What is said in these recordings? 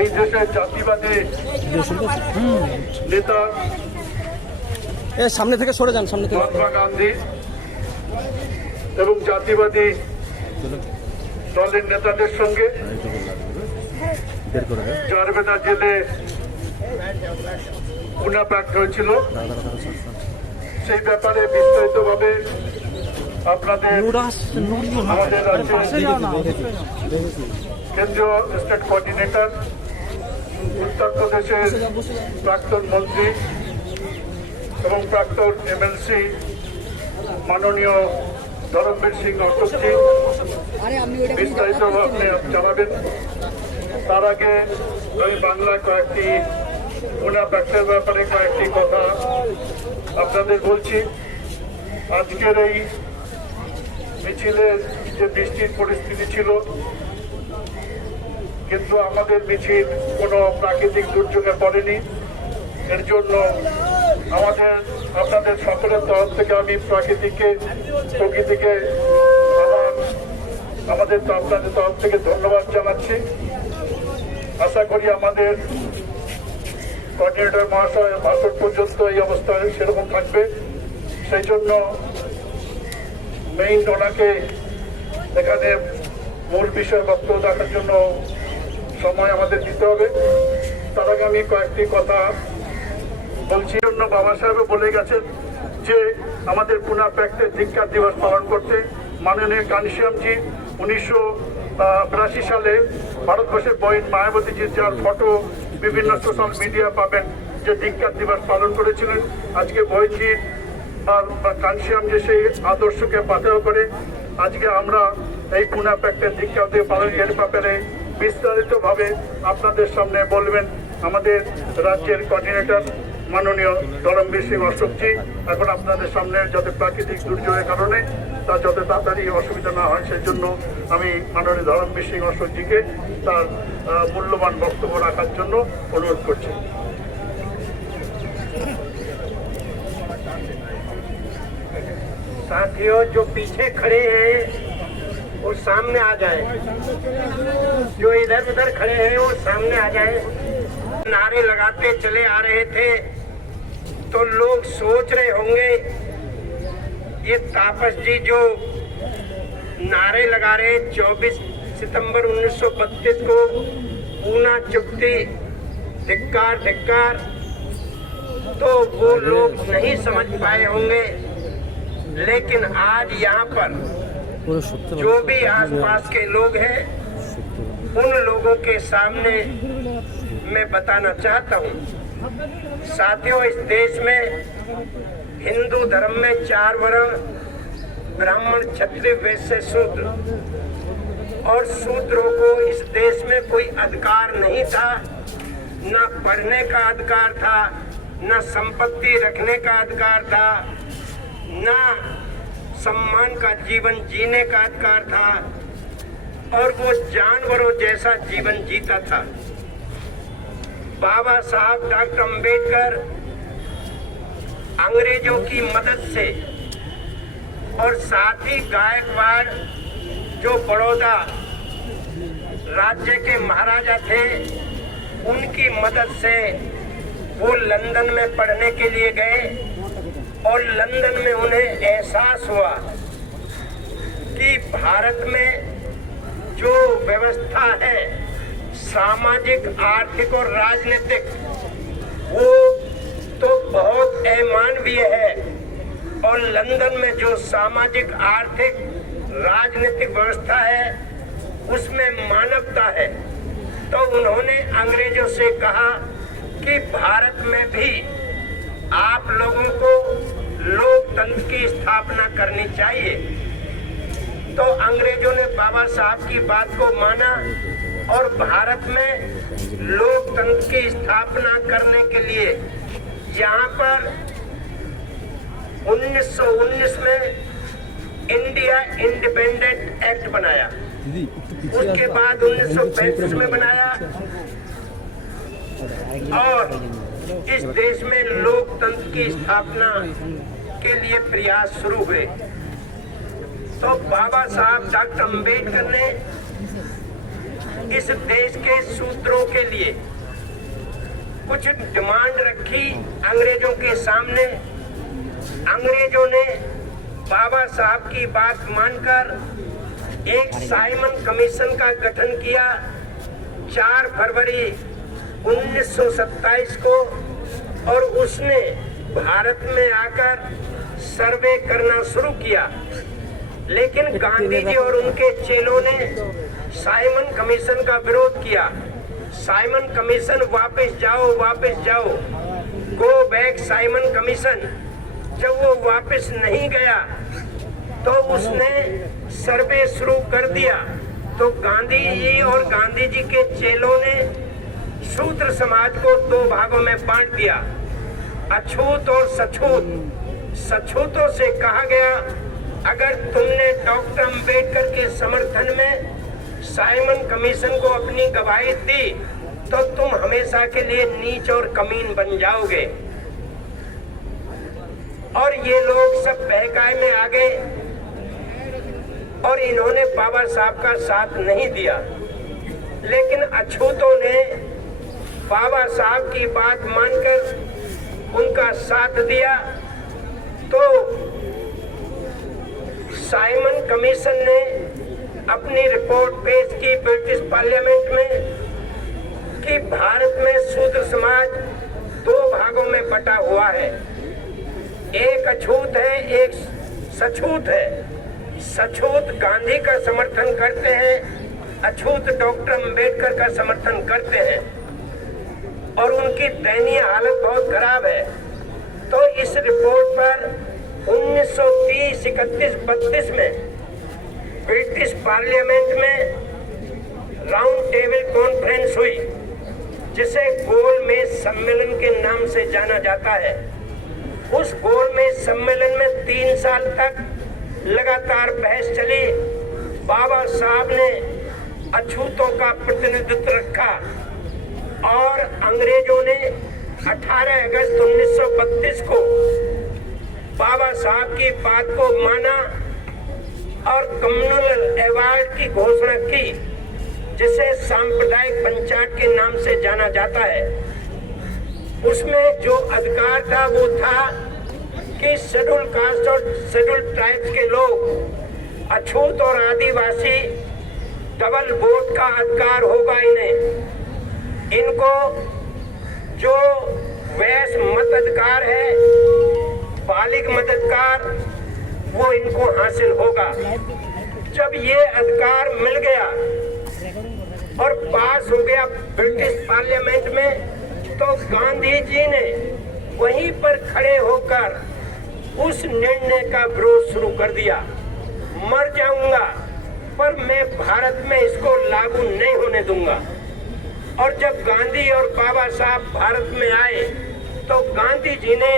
এই দেশের জাতিবাদী নেতা সামনে থেকে সরে যান, সামনে থেকে। মহাত্মা গান্ধী এবং জাতিবাদী দলের নেতাদের সঙ্গে জারবেদা জেলে পুনঃপ্রাক হয়েছিল, সেই ব্যাপারে বিস্তারিতভাবে আপনাদের আমাদের রাজ্যের কেন্দ্রীয় স্টেট কোঅর্ডিনেটর উত্তরপ্রদেশের প্রাক্তন মন্ত্রী এবং প্রাক্তন এমএলসি মাননীয় ধরমবীর সিং অশোকজি বিস্তারিত আপনি জানাবেন। তার আগে আমি বাংলায় কয়েকটি পুনঃপ্রাকের ব্যাপারে কয়েকটি কথা আপনাদের বলছি। আজকের এই মিছিলের যে বৃষ্টির পরিস্থিতি ছিল, কিন্তু আমাদের মিছিল কোনো প্রাকৃতিক দুর্যোগে পড়েনি। এর জন্য আপনাদের সকলের তরফ থেকে আমি প্রকৃতিকে আপনাদের তরফ থেকে ধন্যবাদ জানাচ্ছি। আশা করি আমাদের কোঅর্ডিনেটর মহাশয় ভাষণ পর্যন্ত এই অবস্থায় সেরকম থাকবে। সেই জন্য মেইন ওনাকে এখানে মূল বিষয় বক্তব্য দেখার জন্য সময় আমাদের দিতে হবে। তার আগে আমি কয়েকটি কথা বলছি। জন্য বাবা সাহেব বলে গেছেন যে আমাদের পুনঃপ্রাকের ধিক্কার দিবস পালন করতে মাননীয় কানশিয়ামজি 1982 সালে ভারতবর্ষের বইন মায়াবতীজির যার ফটো বিভিন্ন সোশ্যাল মিডিয়া পাবেন, যে ধিক্কার দিবস পালন করেছিলেন। আজকে বইনজির আর কানশিয়ামজি সেই আদর্শকে পাথেয় করে আজকে আমরা এই পুনঃপ্রাকের ধিক্কার দিয়ে পালনের ব্যাপারে বিস্তারিতভাবে আপনাদের সামনে বলবেন আমাদের রাজ্যের কোঅর্ডিনেটর মাননীয় ধরমবীর সিং অশোকজি। এখন আপনাদের সামনে যাতে প্রাকৃতিক দুর্যোগের কারণে তা যত তাড়াতাড়ি অসুবিধা না হয় সেই জন্য আমি মাননীয় ধরমবীর সিং অশোকজিকে তার মূল্যবান বক্তব্য রাখার জন্য অনুরোধ করছি। साथियों, जो पीछे खड़े हैं वो सामने आ जाएं। जो इधर उधर खड़े हैं वो सामने आ जाएं। नारे लगाते चले आ रहे थे तो लोग सोच रहे होंगे ये तापस जी जो नारे लगा रहे 24 सितंबर 1932 को पूना चुक्ति धिक्कार धिक्कार, तो वो लोग नहीं समझ पाए होंगे। लेकिन आज यहाँ पर जो भी आसपास के लोग हैं उन लोगों के सामने मैं बताना चाहता हूँ। साथियों, इस देश में हिंदू धर्म में 4 वर्ण ब्राह्मण क्षत्रिय वैश्य शूद्र, और शूद्रों को इस देश में कोई अधिकार नहीं था, न पढ़ने का अधिकार था, न संपत्ति रखने का अधिकार था, न सम्मान का जीवन जीने का अधिकार था, और वो जानवरों जैसा जीवन जीता था। बाबा साहब डॉक्टर अंबेडकर अंग्रेजों की मदद से और साथ ही गायकवाड़ जो बड़ौदा राज्य के महाराजा थे उनकी मदद से वो लंदन में पढ़ने के लिए गए, और लंदन में उन्हें एहसास हुआ कि भारत में जो व्यवस्था है सामाजिक, आर्थिक और राजनीतिक, वो तो बहुत अमानवीय है, और लंदन में जो सामाजिक, आर्थिक, राजनीतिक व्यवस्था है उसमें मानवता है। तो उन्होंने अंग्रेजों से कहा कि भारत में भी आप लोगों को लोकतंत्र की स्थापना करनी चाहिए। तो अंग्रेजों ने बाबा साहब की बात को माना और भारत में लोकतंत्र की स्थापना करने के लिए यहाँ पर 1919 में इंडिया इंडिपेंडेंट एक्ट बनाया। उसके बाद 1935 में बनाया, और इस देश में लोकतंत्र की स्थापना के लिए प्रयास शुरू हुए। तो बाबा साहब डॉक्टर अंबेडकर ने इस देश के शूद्रों के लिए कुछ डिमांड रखी अंग्रेजों के सामने। अंग्रेजों ने बाबा साहब की बात मानकर एक साइमन कमीशन का गठन किया 4 फरवरी 1927 को, और उसने भारत में आकर सर्वे करना शुरू किया। लेकिन गांधी जी और उनके चेलों ने साइमन कमीशन का विरोध किया। साइमन कमीशन वापस जाओ, गो बैक साइमन कमीशन। जब वो वापस नहीं गया तो उसने सर्वे शुरू कर दिया। तो गांधी जी और गांधी जी के चेलों ने शूद्र समाज को 2 भागों में बांट दिया, अछूत और सछूत। सछूतों से कहा गया, अगर तुमने डॉक्टर अंबेडकर के समर्थन में साइमन कमीशन को अपनी गवाही दी तो तुम हमेशा के लिए नीच और कमीन बन जाओगे। और ये लोग सब बहकाए में आ गए और इन्होंने बाबा साहब का साथ नहीं दिया। लेकिन अछूतों ने बाबा साहब की बात मानकर उनका साथ दिया। तो साइमन कमीशन ने अपनी रिपोर्ट पेश की ब्रिटिश पार्लियामेंट में कि भारत में शूद्र समाज 2 भागों में बटा हुआ है, एक अछूत है, एक सछूत है। सछूत गांधी का समर्थन करते हैं, अछूत डॉक्टर अंबेडकर का समर्थन करते हैं, और उनकी दयनीय हालत बहुत खराब है। तो इस रिपोर्ट पर 1930, 31, 32 में ब्रिटिश पार्लियामेंट में राउंड टेबल कॉन्फ्रेंस हुई, जिसे गोलमेज सम्मेलन के नाम से जाना जाता है। उस गोलमेज सम्मेलन में 3 साल तक लगातार बहस चली। बाबा साहब ने अछूतों का प्रतिनिधित्व रखा और अंग्रेजों ने 18 अगस्त 1932 को बाबा साहब की बात को माना और कम्युनल अवार्ड की घोषणा की, जिसे सांप्रदायिक पंचायत के नाम से जाना जाता है। उसमें जो अधिकार था वो था कि शेड्यूल कास्ट और शेड्यूल ट्राइब्स के लोग, अछूत और आदिवासी, डबल वोट का अधिकार होगा इन्हें। इनको जो वैश्य मताधिकार है, बालिग मताधिकार, वो इनको हासिल होगा। जब ये अधिकार मिल गया और पास हो गया ब्रिटिश पार्लियामेंट में, तो गांधी जी ने वहीं पर खड़े होकर उस निर्णय का विरोध शुरू कर दिया। मर जाऊंगा पर मैं भारत में इसको लागू नहीं होने दूंगा। और जब गांधी और बाबा साहब भारत में आए तो गांधी जी ने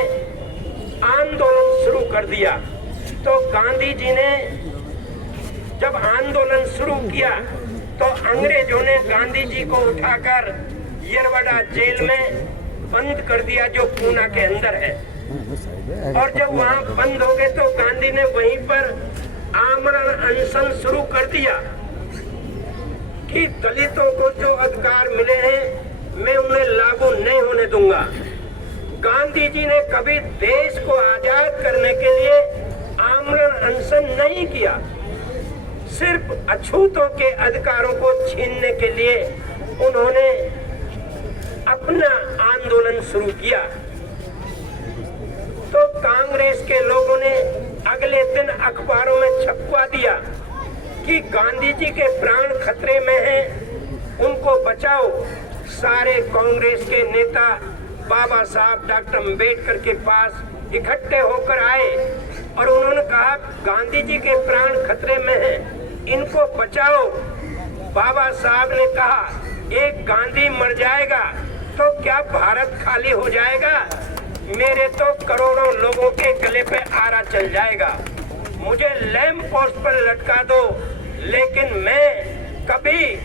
आंदोलन शुरू कर दिया। तो गांधी जी ने जब आंदोलन शुरू किया तो अंग्रेजों ने गांधी जी को उठाकर येरवडा जेल में बंद कर दिया, जो पूना के अंदर है। और जब वहां बंद हो गए तो गांधी ने वहीं पर आमरण अनशन शुरू कर दिया कि दलितों को जो अधिकार मिले हैं मैं उन्हें लागू नहीं होने दूंगा। गांधी जी ने कभी देश को आजाद करने के लिए आमरण अनशन नहीं किया, सिर्फ अछूतों के अधिकारों को छीनने के लिए उन्होंने अपना आंदोलन शुरू किया। तो कांग्रेस के लोगों ने अगले दिन अखबारों में छपवा दिया कि गांधी जी के प्राण खतरे में हैं, उनको बचाओ। सारे कांग्रेस के नेता बाबा साहब डॉक्टर अंबेडकर के पास इकट्ठे होकर आए और उन्होंने कहा, गांधी जी के प्राण खतरे में हैं, इनको बचाओ। बाबा साहब ने कहा, एक गांधी मर जाएगा तो क्या भारत खाली हो जाएगा? मेरे तो करोड़ों लोगों के गले पे आरा चल जाएगा। मुझे लैंप पोस्ट पर लटका दो, लेकिन मैं कभी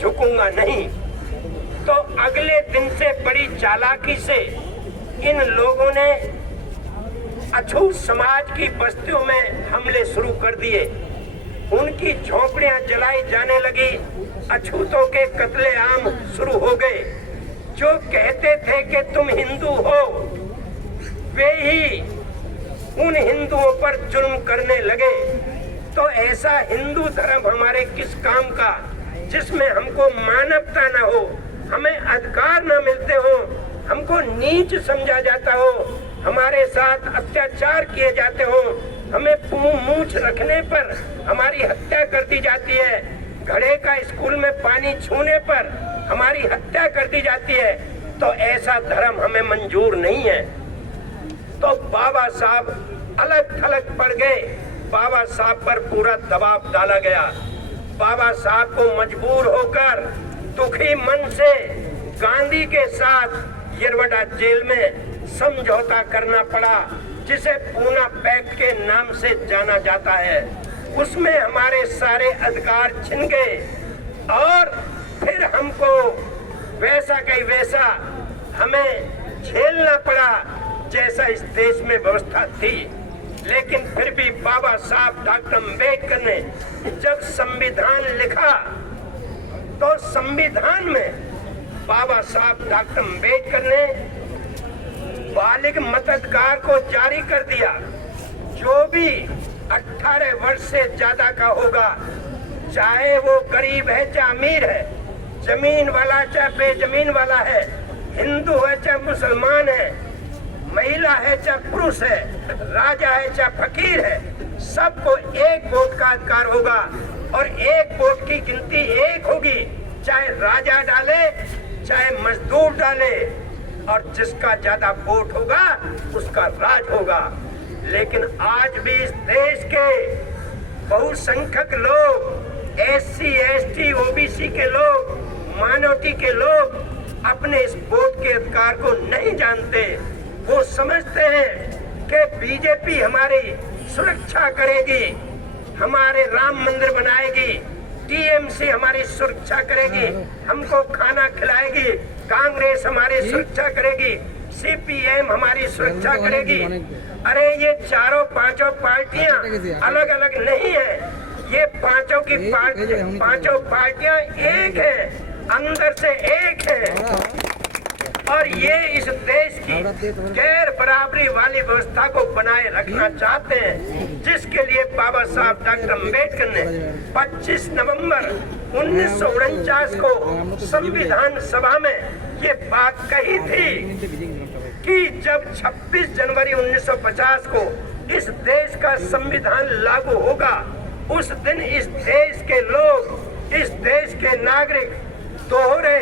झुकूंगा नहीं। तो अगले दिन से बड़ी चालाकी से इन लोगों ने अछूत समाज की बस्तियों में हमले शुरू कर दिए। उनकी झोपड़ियां जलाई जाने लगी, अछूतों के कत्लेआम शुरू हो गए। जो कहते थे कि तुम हिंदू हो, वे ही उन हिंदुओं पर जुल्म करने लगे। तो ऐसा हिंदू धर्म हमारे किस काम का, जिसमें हमको मानवता न हो, हमें अधिकार न मिलते हो, हमको नीच समझा जाता हो, हमारे साथ अत्याचार किए जाते हो, हमें मूंछ रखने पर हमारी हत्या कर दी जाती है, घड़े का स्कूल में पानी छूने पर हमारी हत्या कर दी जाती है। तो ऐसा धर्म हमें मंजूर नहीं है। तो बाबा साहब अलग थलग पड़ गए। बाबा साहब पर पूरा दबाव डाला गया। बाबा साहब को मजबूर होकर दुखी मन से गांधी के साथ यरवड़ा जेल में समझौता करना पड़ा, जिसे पूना पैक्ट के नाम से जाना जाता है। उसमें हमारे सारे अधिकार छिन गए और फिर हमको वैसा कहीं वैसा हमें झेलना पड़ा जैसा इस देश में व्यवस्था थी। लेकिन फिर भी बाबा साहब डॉक्टर अम्बेडकर ने जब संविधान लिखा तो संविधान में बाबा साहब डॉक्टर अम्बेडकर ने बालिग मताधिकार को जारी कर दिया। जो भी 18 वर्ष से ज्यादा का होगा, चाहे वो गरीब है चाहे अमीर है, जमीन वाला चाहे बेजमीन वाला है, हिंदू है चाहे मुसलमान है, महिला है चाहे पुरुष है, राजा है चाहे फकीर है, सबको एक वोट का अधिकार होगा और एक वोट की गिनती एक होगी, चाहे राजा डाले चाहे मजदूर डाले, और जिसका ज्यादा वोट होगा उसका राज होगा। लेकिन आज भी इस देश के बहुसंख्यक लोग, SC, ST, OBC के लोग, माइनॉरिटी के लोग अपने इस वोट के अधिकार को नहीं जानते। वो समझते हैं कि बीजेपी हमारी सुरक्षा करेगी, हमारे राम मंदिर बनाएगी, TMC हमारी सुरक्षा करेगी, हमको खाना खिलाएगी, कांग्रेस हमारी सुरक्षा करेगी, CPM हमारी सुरक्षा करेगी। अरे ये चारों पांचों पार्टियां अलग अलग नहीं है, ये पांचों पार्टियां एक है, अंदर से एक है। और ये इस देश की गैर बराबरी वाली व्यवस्था को बनाए रखना चाहते हैं, जिसके लिए बाबा साहब डॉक्टर अम्बेडकर ने 25 नवंबर 1949 को संविधान सभा में ये बात कही थी कि जब 26 जनवरी 1950 को इस देश का संविधान लागू होगा, उस दिन इस देश के लोग, इस देश के नागरिक दोहरे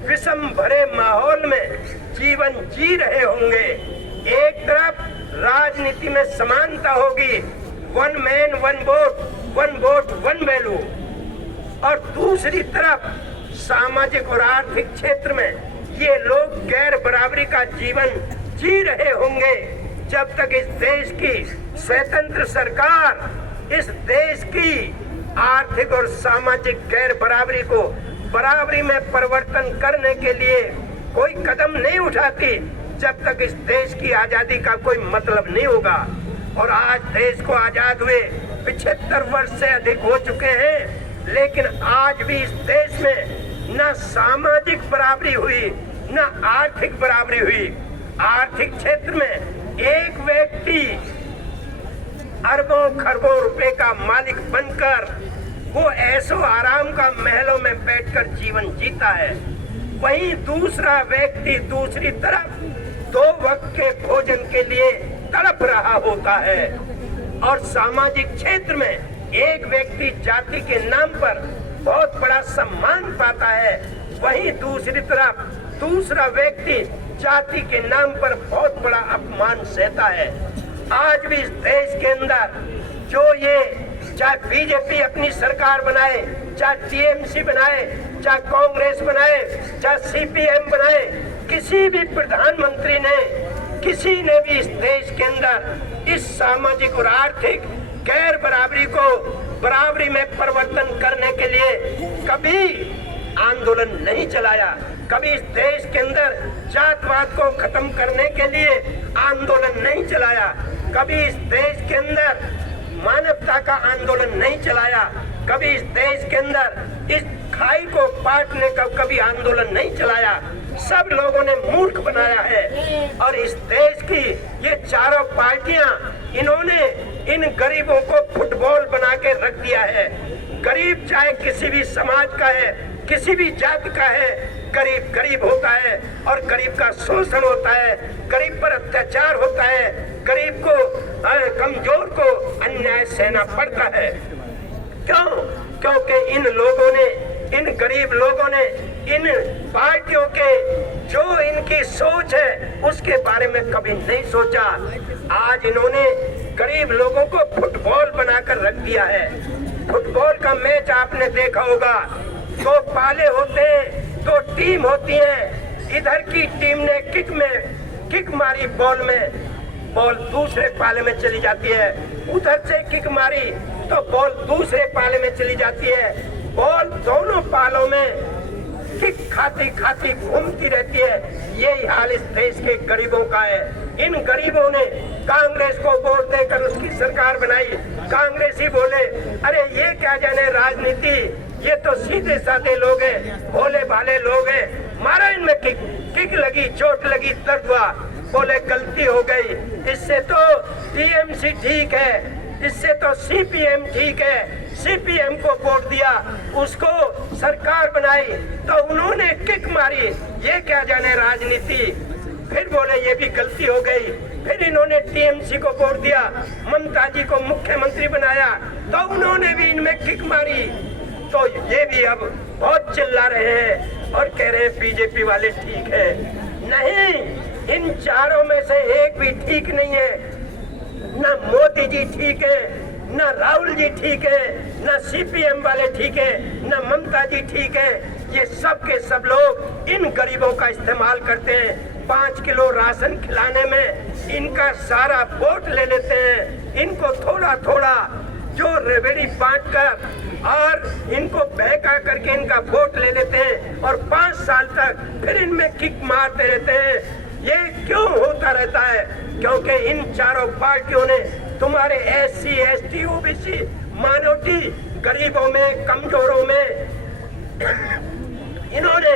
विषम भरे माहौल में जीवन जी रहे होंगे। एक तरफ राजनीति में समानता होगी, 1 मैन 1 वोट, 1 वोट 1 वैल्यू, और दूसरी तरफ सामाजिक और आर्थिक क्षेत्र में ये लोग गैर बराबरी का जीवन जी रहे होंगे। जब तक इस देश की स्वतंत्र सरकार इस देश की आर्थिक और सामाजिक गैर बराबरी को बराबरी में परिवर्तन करने के लिए कोई कदम नहीं उठाती, जब तक इस देश की आजादी का कोई मतलब नहीं होगा। और आज देश को आजाद हुए 75 वर्ष से अधिक हो चुके हैं, लेकिन आज भी इस देश में न सामाजिक बराबरी हुई न आर्थिक बराबरी हुई। आर्थिक क्षेत्र में एक व्यक्ति अरबों खरबों रुपए का मालिक बनकर वो ऐसो आराम का महलों में बैठकर जीवन जीता है, वहीं दूसरा व्यक्ति दूसरी तरफ 2 वक्त के भोजन के लिए तड़प रहा होता है। और सामाजिक क्षेत्र में एक व्यक्ति जाति के नाम पर बहुत बड़ा सम्मान पाता है, वहीं दूसरी तरफ दूसरा व्यक्ति जाति के नाम पर बहुत बड़ा अपमान सहता है। आज भी इस देश के अंदर जो ये चाहे बीजेपी अपनी सरकार बनाए, चाहे TMC बनाए, चाहे कांग्रेस बनाए, चाहे CPM बनाए, किसी भी प्रधानमंत्री ने, किसी ने भी इस देश के अंदर इस सामाजिक और आर्थिक गैर बराबरी को बराबरी में परिवर्तन करने के लिए कभी आंदोलन नहीं चलाया। कभी इस देश के अंदर जातवाद को खत्म करने के लिए आंदोलन नहीं चलाया। कभी इस देश के अंदर मानवता का आंदोलन नहीं चलाया। कभी इस देश के अंदर इस खाई को बांटने का कभी आंदोलन नहीं चलाया, सब लोगों ने मूर्ख बनाया है। और इस देश की ये चारों पार्टियां, इन्होंने इन गरीबों को फुटबॉल बना के रख दिया है। गरीब चाहे किसी भी समाज का है, किसी भी जाति का है, गरीब गरीब होता है और गरीब का शोषण होता है, गरीब पर अत्याचार होता है, गरीब को कमजोर को अन्याय सहना पड़ता है। क्यों? क्योंकि इन लोगों ने, इन गरीब लोगों ने, इन पार्टियों के जो इनकी सोच है उसके बारे में कभी नहीं सोचा। आज इन्होंने गरीब लोगों को फुटबॉल बनाकर रख दिया है। फुटबॉल का मैच आपने देखा होगा, दो पाले होते हैं, दो टीम होती है। इधर की टीम ने किक मारी बॉल में, बॉल दूसरे पाले में चली जाती है। उधर से किक मारी तो बॉल दूसरे पाले में चली जाती है। बॉल दोनों पालों में किक खाती खाती घूमती रहती है। यही हाल इस देश के गरीबों का है। इन गरीबों ने कांग्रेस को वोट देकर उसकी सरकार बनाई। कांग्रेस ही बोले, अरे ये क्या जाने राजनीति, ये तो सीधे साधे लोग हैं, भोले भाले लोग हैं। मारा इनमें किक लगी, चोट लगी, दर्द हुआ, बोले गलती हो गई। इससे तो टीएमसी ठीक है, इससे तो सीपीएम ठीक है। सीपीएम को वोट दिया, उसको सरकार बनाई, तो उन्होंने किक मारी। ये क्या जाने राजनीति। फिर बोले ये भी गलती हो गई। फिर इन्होंने टीएमसी को वोट दिया, ममता जी को मुख्यमंत्री बनाया, तो उन्होंने भी इनमें किक मारी। तो ये भी अब बहुत चिल्ला रहे हैं और कह रहे हैं बीजेपी वाले ठीक है। नहीं, इन चारों में से एक भी ठीक नहीं है। ना मोदी जी ठीक है, ना राहुल जी ठीक है, ना सीपीएम वाले ठीक है, ना ममता जी ठीक है। ये सब के सब लोग इन गरीबों का इस्तेमाल करते हैं। 5 किलो राशन खिलाने में इनका सारा वोट ले लेते हैं। इनको थोड़ा थोड़ा जो रेवड़ी बांट कर और इनको बहका करके इनका वोट ले लेते हैं और 5 साल तक फिर इनमें किक मारते रहते हैं। ये क्यों होता रहता है? क्योंकि इन चारों पार्टियों ने तुम्हारे SC, ST, OBC, माइनॉरिटी, गरीबों में, कमजोरों में इन्होंने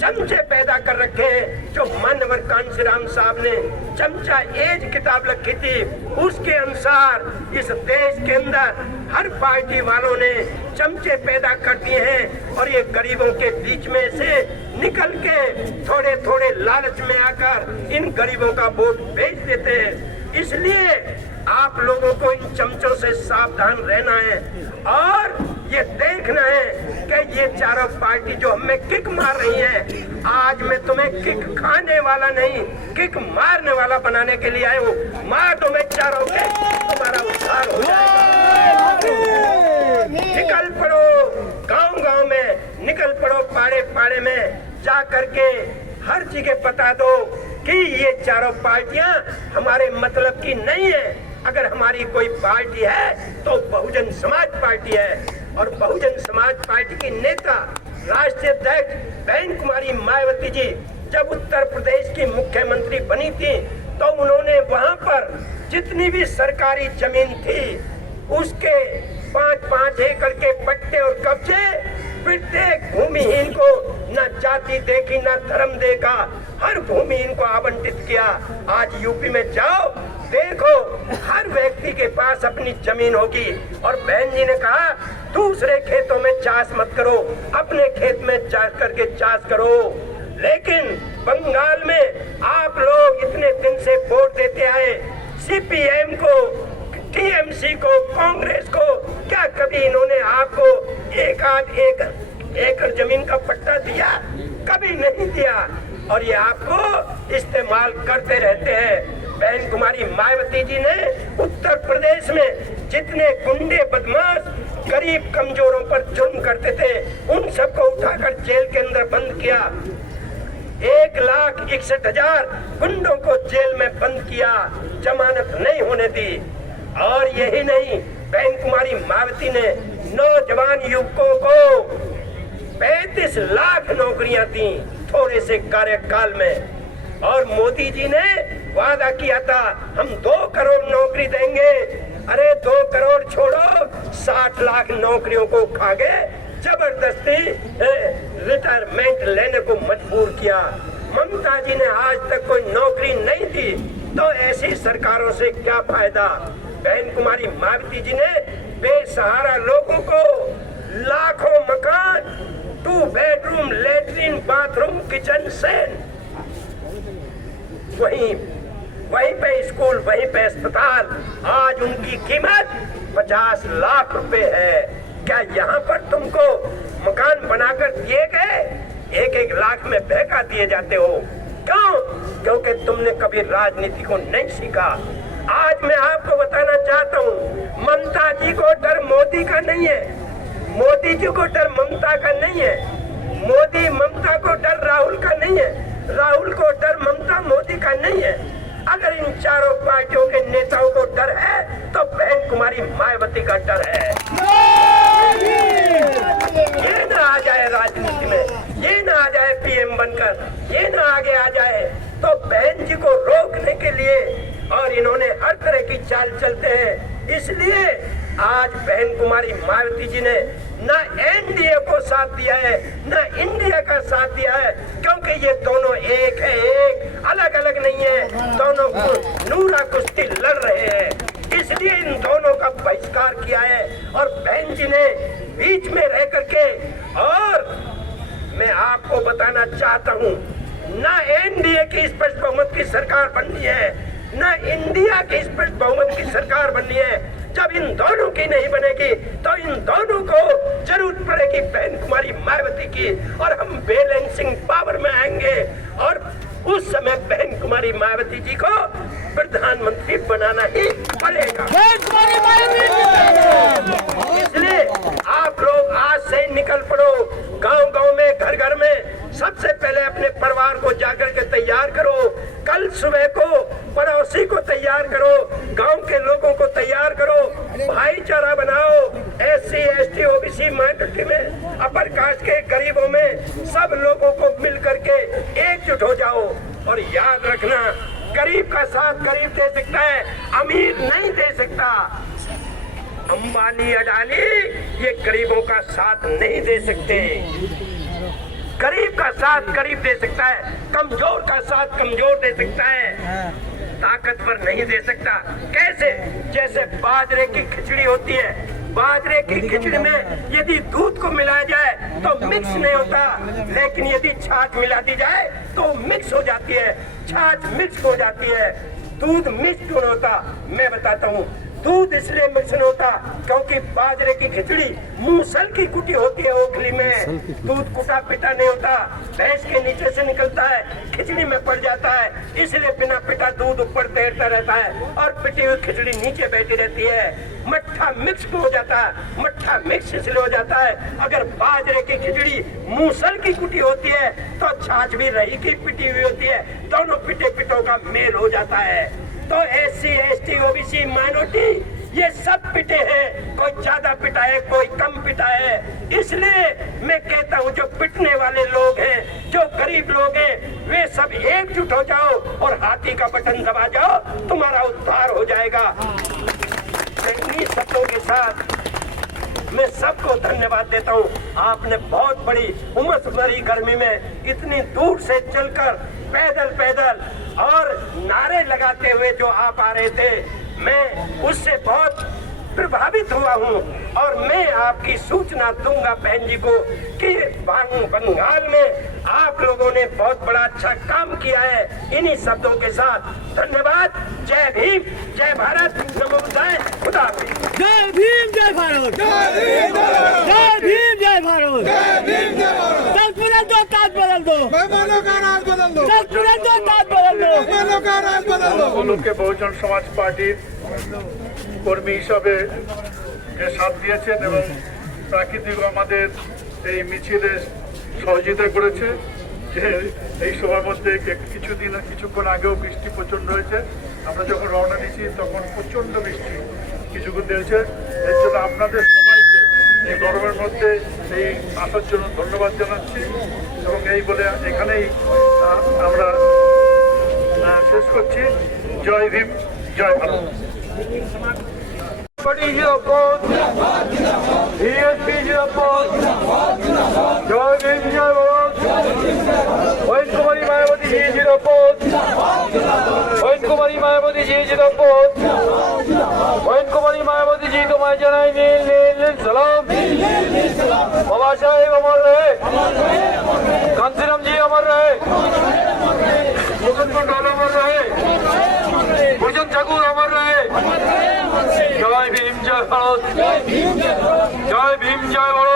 चमचे पैदा कर रखे हैं। जो मानवर कांशीराम साहब ने चमचा एज किताब लिखी थी, उसके अनुसार इस देश के अंदर हर पार्टी वालों ने चमचे पैदा कर दिए हैं और ये गरीबों के बीच में से निकल के थोड़े थोड़े लालच में आकर इन गरीबों का वोट बेच देते हैं। इसलिए आप लोगों को इन चमचों से सावधान रहना है और ये देखना है कि ये चारों पार्टी जो हमें किक मार रही है, आज मैं तुम्हें किक खाने वाला नहीं, किक मारने वाला बनाने के लिए आया हूँ। मार दो मैं चारों के, तुम्हारा उद्धार हो जाएगा। निकल पड़ो गांव-गांव में, निकल पड़ो पाड़े-पाड़े में, जा करके हर जगह बता दो कि ये चारों पार्टियां हमारे मतलब की नहीं है। अगर हमारी कोई पार्टी है तो बहुजन समाज पार्टी है और बहुजन समाज पार्टी की नेता राष्ट्रीय अध्यक्ष बहन कुमारी मायावती जी जब उत्तर प्रदेश की मुख्यमंत्री बनी थी तो उन्होंने वहां पर जितनी भी सरकारी जमीन थी उसके 5-5 एकड़ के पट्टे और कब्जे प्रत्येक भूमिहीन को न जाति देखी न धर्म देखा, हर भूमिहीन को आवंटित किया। आज यूपी में जाओ देखो, हर व्यक्ति के पास अपनी जमीन होगी। और बहन जी ने कहा दूसरे खेतों में चाष मत करो, अपने खेत में चाष करके चाष करो। लेकिन बंगाल में आप लोग इतने दिन से वोट देते आए सीपीएम को, टीएमसी को, कांग्रेस को, क्या कभी इन्होंने आपको एक एकड़ जमीन का पट्टा दिया? कभी नहीं दिया और ये आपको इस्तेमाल करते रहते हैं। बहन कुमारी मायावती जी ने उत्तर प्रदेश में जितने गुंडे बदमाश गरीब कमजोरों पर जुल्म करते थे उन सबको उठाकर जेल के अंदर बंद किया। 1,61,000 गुंडों को जेल में बंद किया, जमानत नहीं होने दी। और यही नहीं, बहन कुमारी मायावती ने नौजवान युवकों को 35 लाख नौकरियां दी थोड़े से कार्यकाल में। और मोदी जी ने वादा किया था हम 2 करोड़ नौकरी देंगे। अरे 2 करोड़ छोड़ो, 60 लाख नौकरियों को खा गए। जबरदस्ती रिटायरमेंट लेने को मजबूर किया। ममता जी ने आज तक कोई नौकरी नहीं दी, तो ऐसी सरकारों से क्या फायदा। बहन कुमारी मायावती जी ने बेसहारा लोगों को लाखों मकान, 2 bedroom, latrine, bathroom, kitchen, Sen, वहीं पे स्कूल, वहीं पे अस्पताल, आज उनकी कीमत 50 लाख रुपए है। क्या यहाँ पर तुमको मकान बनाकर दिए गए 1-1 लाख में बहका दिए जाते हो? क्यों? क्योंकि तुमने कभी राजनीति को नहीं सीखा। आज मैं आपको बताना चाहता हूँ, ममता जी को डर मोदी का नहीं है, मोदी जी को डर ममता का नहीं है, मोदी ममता को डर राहुल का नहीं है, राहुल को डर ममता मोदी का नहीं है। अगर इन चारों पार्टियों के नेताओं को डर है तो बहन कुमारी मायावती का डर है। ये ना आ जाए राजनीति में, ये ना आ जाए पीएम बनकर, ये ना आगे आ जाए, तो बहन जी को रोकने के लिए और इन्होंने हर तरह की चाल चलते हैं। इसलिए आज बहन कुमारी मायावती जी ने न एनडीए को साथ दिया है, न इंडिया का साथ दिया है, क्योंकि ये दोनों एक है, एक अलग अलग नहीं है, दोनों नूरा कुश्ती लड़ रहे हैं। इसलिए इन दोनों का बहिष्कार किया है और बहन जी ने बीच में रह करके, और मैं आपको बताना चाहता हूँ, न एनडीए की स्पष्ट बहुमत की सरकार बननी है, न इंडिया की स्पष्ट बहुमत की सरकार बननी है। जब इन दोनों की नहीं बनेगी तो इन दोनों को जरूरत पड़ेगी बहन कुमारी मायावती की, और हम बैलेंसिंग पावर में आएंगे और उस समय बहन कुमारी मायावती जी को प्रधानमंत्री बनाना ही पड़ेगा। इसलिए आप लोग आज से निकल पड़ो, गांव-गांव में, घर-घर में, सबसे पहले अपने परिवार को जाकर के तैयार करो, कल सुबह को पड़ोसी को तैयार करो, गांव के लोगों को तैयार करो, भाईचारा बनाओ, SC, ST, OBC माइनॉरिटी में, अपर कास्ट के गरीबों में, सब लोगों को मिल करके एकजुट हो जाओ। और याद रखना, गरीब का साथ गरीब दे सकता है, अमीर नहीं दे सकता। अंबानी, अडानी ये गरीबों का साथ नहीं दे सकते। गरीब का साथ गरीब दे सकता है, कमजोर का साथ कमजोर दे सकता है, ताकतवर नहीं दे सकता। कैसे? जैसे बाजरे की खिचड़ी होती है, बाजरे की खिचड़ी में यदि दूध को मिलाया जाए तो मिक्स नहीं होता, लेकिन यदि छाछ मिला दी जाए तो मिक्स हो जाती है, छाछ मिक्स हो जाती है। दूध मिक्स क्यों होता? मैं बताता हूँ। दूध इसलिए मिक्स नहीं होता क्योंकि बाजरे की खिचड़ी मूसल की कुटी होती है, ओखली में दूध कुटा पिटा नहीं होता, भैंस के नीचे से निकलता है, खिचड़ी में पड़ जाता है, इसलिए बिना पिटा दूध ऊपर तैरता रहता है और पिटी हुई खिचड़ी नीचे बैठी रहती है। मट्ठा मिक्स हो जाता है, मट्ठा मिक्स इसलिए हो जाता है, अगर बाजरे की खिचड़ी मूसल की कुटी होती है तो छाछ भी रही की पिटी हुई होती है, दोनों पिटे पिटों का मेल हो जाता है। तो SC, ST, OBC माइनॉरिटी ये सब पिटे हैं, कोई ज्यादा पिटा है, कोई कम पिटा है। इसलिए मैं कहता हूँ, जो पिटने वाले लोग हैं, जो गरीब लोग हैं, वे सब एकजुट हो जाओ और हाथी का बटन दबा जाओ, तुम्हारा उद्धार हो जाएगा। इन्हीं शब्दों के साथ मैं सबको धन्यवाद देता हूँ। आपने बहुत बड़ी उमस भरी गर्मी में इतनी दूर से चलकर पैदल और नारे लगाते हुए जो आप आ रहे थे, मैं उससे बहुत प्रभावित हुआ हूँ और मैं आपकी सूचना दूंगा बहन जी को कि बंगाल में आप लोगों ने बहुत बड़ा अच्छा काम किया है। इन्हीं शब्दों के साथ धन्यवाद। जय भीम, जय भारत, नमो बुद्धाय, खुदा हाफिज। जय भीम, जय भारत, जय भीम, जय भारत, दस बदल दो, ताज बदल दो, मेहमानों का राज बदल दो, दस बदल दो, ताज बदल दो, मेहमानों का राज बदल दो। সকলকে বহুজন সমাজ পার্টির কর্মী হিসাবে যে সাথ দিয়েছেন এবং প্রাকৃতিক আমাদের এই মিছিলে সহযোগিতা করেছে। যে এই সভার মধ্যে কিছুক্ষণ আগেও বৃষ্টি প্রচণ্ড হয়েছে, আমরা যখন রওনা দিয়েছি তখন প্রচণ্ড বৃষ্টি কিছুক্ষণ দিয়েছে। এর জন্য আপনাদের সবাইকে এই গরমের মধ্যে এই আসার জন্য ধন্যবাদ জানাচ্ছি এবং এই বলে এখানেই আমরা শেষ করছি। জয় ভীম, জয় ভারত। जिंदाबाद बीएसपी जिंदाबाद जय भीम जय भारत बहन कुमारी मायावती जी जिंदाबाद बहन कुमारी मायावती जी जिंदाबाद बहन कुमारी मायावती जी तुम्हारे जनाई नील नील नील सलाम बाबा साहेब अमर रहे कांसीराम जी अमर रहे मुकुंद मंडल अमर रहे भूषण ठाकुर अमर रहे जय भीम जय भारत जय भीम जय भारत